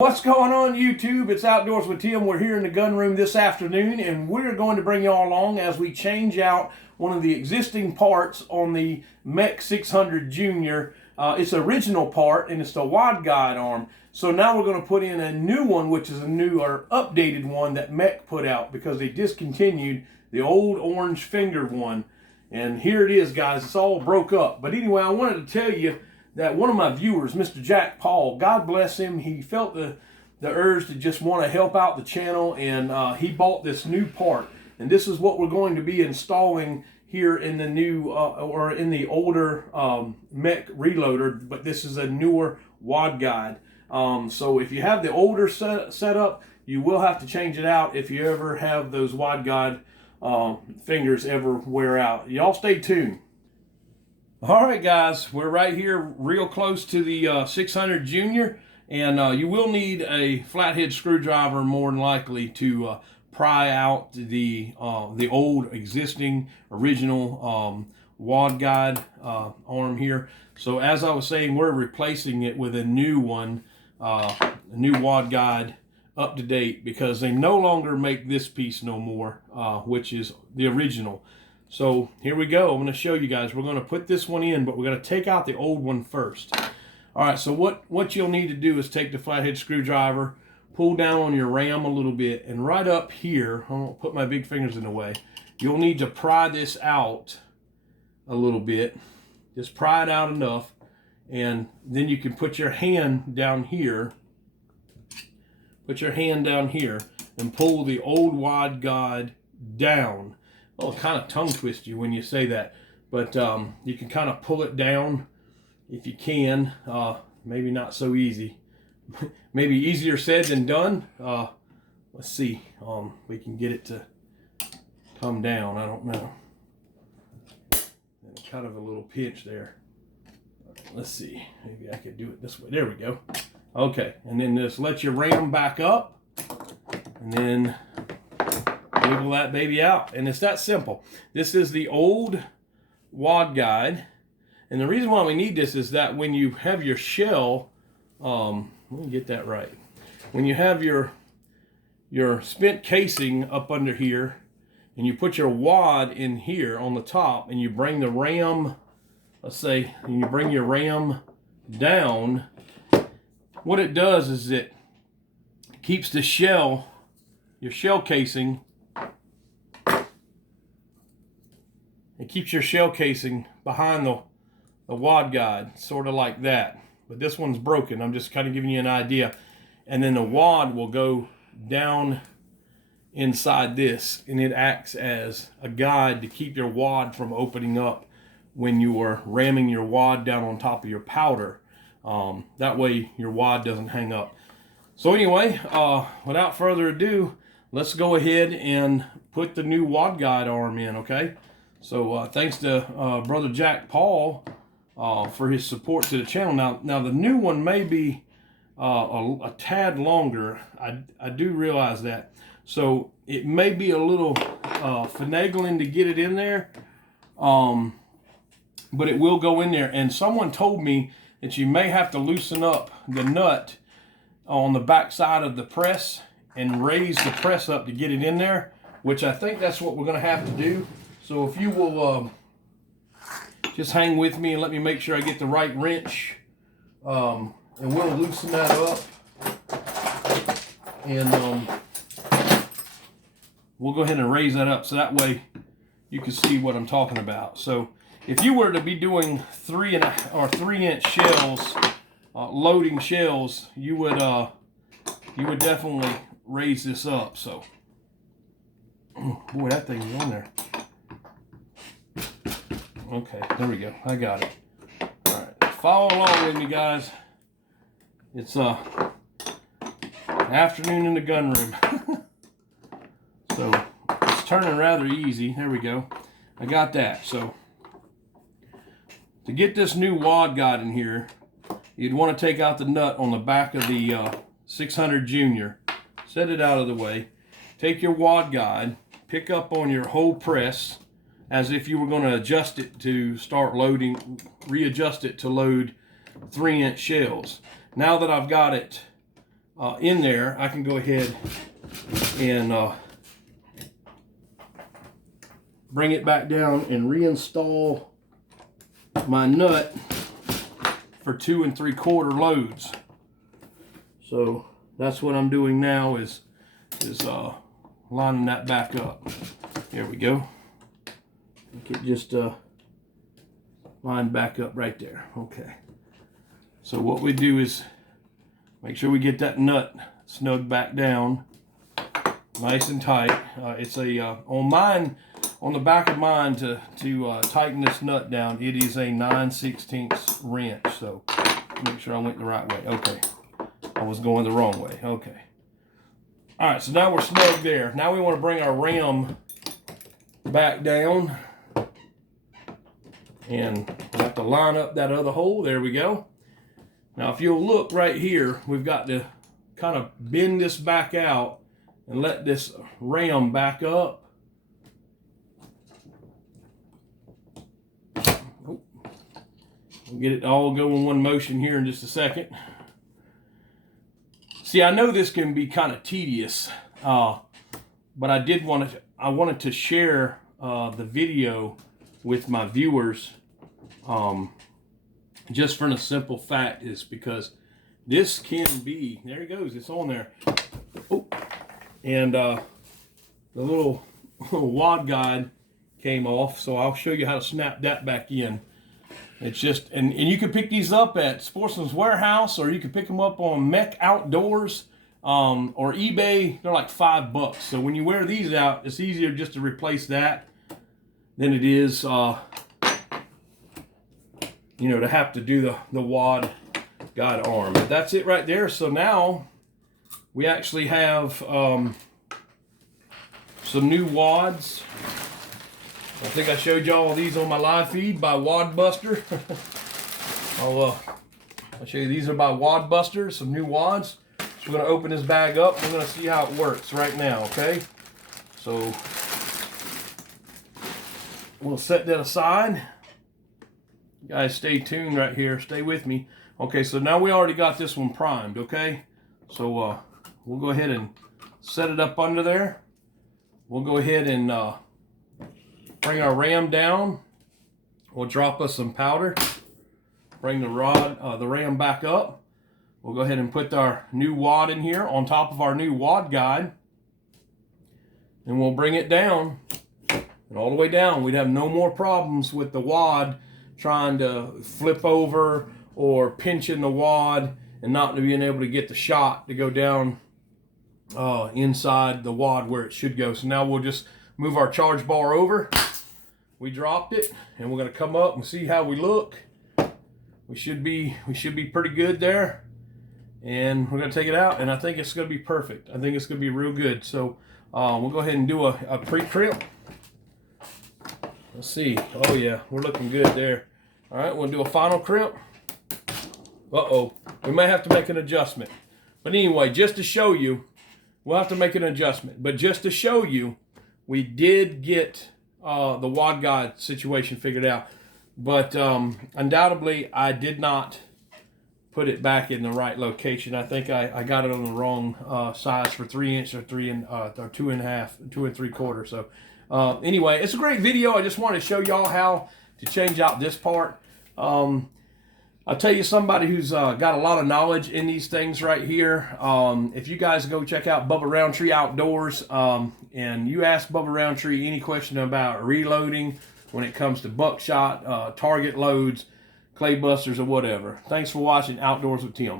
What's going on, YouTube? It's Outdoors with Tim. We're here in the gun room this afternoon, and we're going to bring you all along as we change out one of the existing parts on the Mec 600 Junior. It's an original part, and it's the wide guide arm. So now we're going to put in a new one, which is a new or updated one that Mec put out because they discontinued the old orange fingered one. And here it is, guys. It's all broke up. But anyway, I wanted to tell you that one of my viewers, Mr. Jack Paul, God bless him, he felt the urge to just want to help out the channel, and he bought this new part. And this is what we're going to be installing here in the new, or in the older Mec Reloader, but this is a newer wad guide. So if you have the older setup, you will have to change it out if you ever have those wad guide fingers ever wear out. Y'all stay tuned. All right, guys, we're right here real close to the 600 Junior, and you will need a flathead screwdriver more than likely to pry out the old existing original wad guide arm here. So as I was saying, we're replacing it with a new one, a new wad guide, up to date, because they no longer make this piece no more, which is the original. So here we go. I'm going to show you guys. We're going to put this one in, but we're going to take out the old one first. All right, so what you'll need to do is take the flathead screwdriver, pull down on your ram a little bit, and right up here, I'm going to put my big fingers in the way, you'll need to pry this out a little bit. Just pry it out enough, and then you can put your hand down here. Put your hand down here and pull the old wide guide down. Well, it kind of tongue twists you when you say that, but you can kind of pull it down if you can. Maybe not so easy. Maybe easier said than done. Let's see. We can get it to come down. I don't know. Kind of a little pinch there. Let's see. Maybe I could do it this way. There we go. Okay, and then just let your ram back up, and then wiggle that baby out, and it's that simple. This is the old wad guide, and the reason why we need this is that when you have your shell, let me get that right. When you have your spent casing up under here, and you put your wad in here on the top, and you bring the ram, let's say, and you bring your ram down, what it does is it keeps the shell, your shell casing, it keeps your shell casing behind the wad guide, sort of like that. But this one's broken. I'm just kind of giving you an idea. And then the wad will go down inside this, and it acts as a guide to keep your wad from opening up when you are ramming your wad down on top of your powder. That way your wad doesn't hang up. So anyway, without further ado, let's go ahead and put the new wad guide arm in, okay? So thanks to Brother Jack Paul for his support to the channel. Now the new one may be a tad longer. I do realize that. So it may be a little finagling to get it in there, but it will go in there. And someone told me that you may have to loosen up the nut on the back side of the press and raise the press up to get it in there, which I think that's what we're going to have to do. So if you will just hang with me and let me make sure I get the right wrench, and we'll loosen that up, and we'll go ahead and raise that up so that way you can see what I'm talking about. So if you were to be doing 3-inch shells, loading shells, you would definitely raise this up. So, boy, that thing's on there. Okay, there we go. I got it. All right, follow along with me, guys. It's afternoon in the gun room. So it's turning rather easy. There we go. I got that. So to get this new wad guide in here, you'd want to take out the nut on the back of the 600 Junior. Set it out of the way. Take your wad guide, pick up on your whole press as if you were going to adjust it to start loading, readjust it to load 3-inch shells. Now that I've got it in there, I can go ahead and bring it back down and reinstall my nut for 2 3/4 loads. So that's what I'm doing now is lining that back up. There we go. It just lined back up right there. Okay. So what we do is make sure we get that nut snug back down, nice and tight. It's a on the back of mine to tighten this nut down. It is a 9/16 wrench. So make sure I went the right way. Okay. I was going the wrong way. Okay. All right. So now we're snug there. Now we want to bring our ram back down. And we have to line up that other hole. There we go. Now, if you'll look right here, we've got to kind of bend this back out and let this ram back up. Oh. We'll get it all go in one motion here in just a second. See, I know this can be kind of tedious, but I wanted to share the video with my viewers, just for the simple fact is because this can be, there it goes, it's on there. Oh, and the little wad guide came off, so I'll show you how to snap that back in. It's just, and you can pick these up at Sportsman's Warehouse, or you can pick them up on Mec Outdoors, or eBay. They're like $5. So when you wear these out, it's easier just to replace that than it is, you know, to have to do the wad guide arm. But that's it right there. So now we actually have some new wads. I think I showed y'all these on my live feed by Wad Buster. I'll show you, these are by Wad Buster, some new wads. So we're going to open this bag up. We're going to see how it works right now, okay? So we'll set that aside. You guys stay tuned right here. Stay with me. Okay, so now we already got this one primed, okay? So we'll go ahead and set it up under there. We'll go ahead and bring our ram down. We'll drop us some powder. Bring the ram back up. We'll go ahead and put our new wad in here on top of our new wad guide. And we'll bring it down. And all the way down. We'd have no more problems with the wad trying to flip over or pinching the wad and not being able to get the shot to go down inside the wad where it should go. So now we'll just move our charge bar over. We dropped it, and we're going to come up and see how we look. We should be pretty good there, and we're going to take it out, and I think it's going to be perfect. I think it's going to be real good. So we'll go ahead and do a pre-crimp. Let's see. Oh yeah, we're looking good there. All right, we'll do a final crimp. Uh-oh, we may have to make an adjustment. But anyway, just to show you, we'll have to make an adjustment. But just to show you, we did get the wad guide situation figured out. But undoubtedly, I did not put it back in the right location. I think I got it on the wrong size for 3" or 2.5, 2 3/4. So anyway, it's a great video. I just wanted to show y'all how to change out this part. I'll tell you, somebody who's got a lot of knowledge in these things right here. If you guys go check out Bubba Roundtree Outdoors, and you ask Bubba Roundtree any question about reloading when it comes to buckshot, target loads, clay busters, or whatever. Thanks for watching Outdoors with Tim.